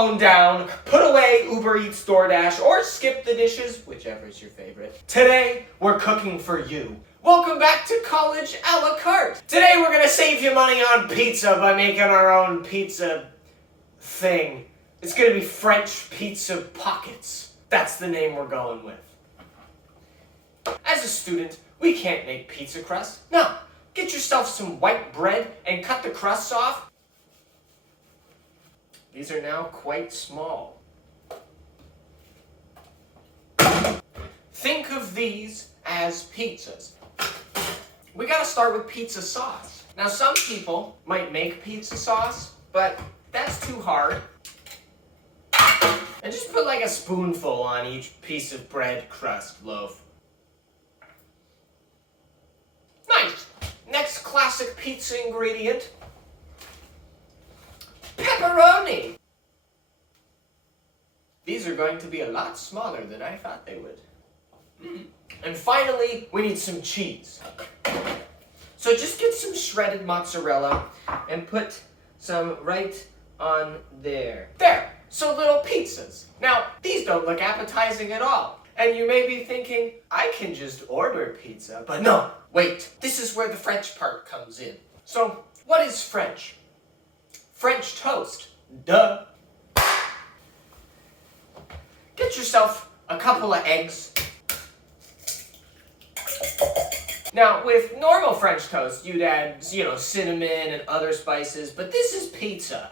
phone down, put away Uber Eats, DoorDash, or skip the dishes, whichever is your favorite. Today, we're cooking for you. Welcome back to College a la carte. Today, we're gonna save you money on pizza by making our own pizza thing. It's gonna be French pizza pockets. That's the name we're going with. As a student, we can't make pizza crust. No, get yourself some white bread and cut the crusts off. These are now quite small. Think of these as pizzas. We gotta start with pizza sauce. Now some people might make pizza sauce, but that's too hard. And just put like a spoonful on each piece of bread crust loaf. Nice! Next classic pizza ingredient. Pepperoni! These are going to be a lot smaller than I thought they would. And finally, we need some cheese. So just get some shredded mozzarella and put some right on there. There! So little pizzas. Now, these don't look appetizing at all. And you may be thinking, I can just order pizza. But no, wait. This is where the French part comes in. So, what is French? French toast. Duh. Get yourself a couple of eggs. Now, with normal French toast, you'd add, cinnamon and other spices, but this is pizza.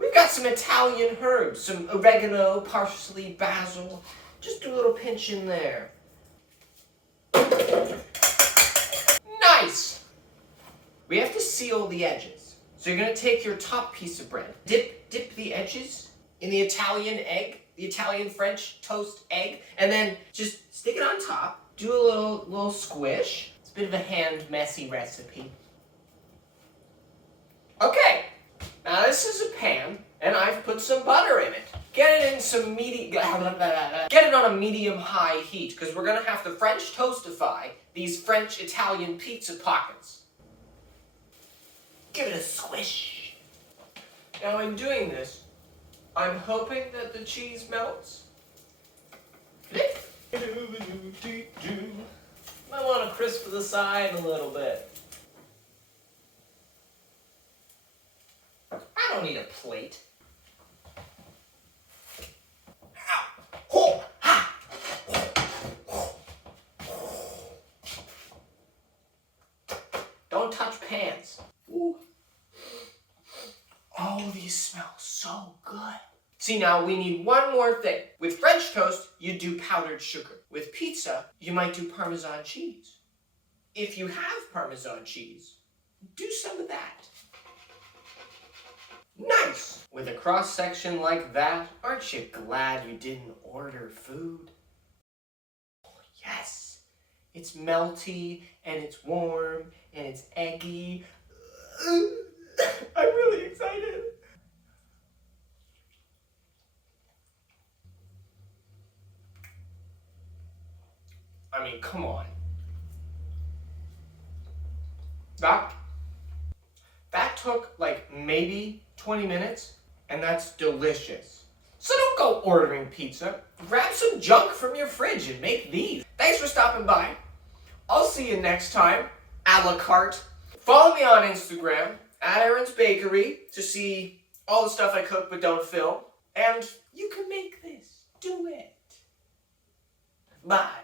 We've got some Italian herbs, some oregano, parsley, basil. Just do a little pinch in there. Nice! We have to seal the edges. So you're gonna take your top piece of bread, dip the edges in the Italian egg, the Italian French toast egg, and then just stick it on top. Do a little squish. It's a bit of a hand-messy recipe. Okay, now this is a pan, and I've put some butter in it. Get it in some get it on a medium-high heat, because we're gonna have to French toastify these French-Italian pizza pockets. Give it a squish. Now in doing this, I'm hoping that the cheese melts. Might want to crisp the side a little bit. I don't need a plate. Don't touch pans. Ooh. Oh, these smell so good. See, now we need one more thing. With French toast, you do powdered sugar. With pizza, you might do Parmesan cheese. If you have Parmesan cheese, do some of that. Nice! With a cross-section like that, aren't you glad you didn't order food? Oh, yes! It's melty, and it's warm, and it's eggy. I'm really excited. I mean, come on. That took like maybe 20 minutes, and that's delicious. So don't go ordering pizza. Grab some junk from your fridge and make these. Thanks for stopping by. I'll see you next time, a la carte. Follow me on Instagram, @Aaron's Bakery, to see all the stuff I cook but don't film. And you can make this. Do it. Bye.